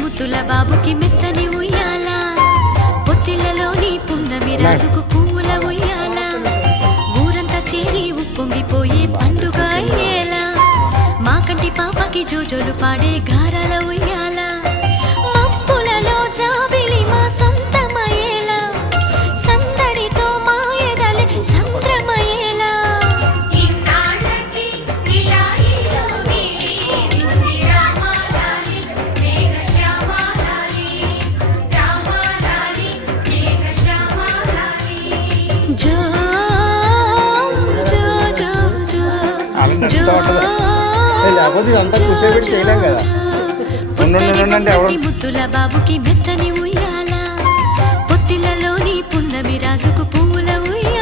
ముద్దుల బాబుకి మెత్తని ఉయ్యాల, పొత్తిళ్లలోని పున్నమి రాజుకు పువ్వుల ఉయ్యాల, ఊరంతా చేరి ఉప్పొంగిపోయే పండుగ అయ్యేలా, మా కంటి పాపకి జోజోలు పాడే గారాల ఉయ్యాల, మబ్బులలో జాబిలి మా సొంతమయ్యేలా, సందడితో మా ఎదలే సంద్రమయ్యేలా. జో జో జో జో జో ముద్దుల బాబుకి మెత్తని ఉయ్యాల, పొత్తిళ్లలోని పున్నమి రాజుకు పువ్వుల ఉయ్యాల.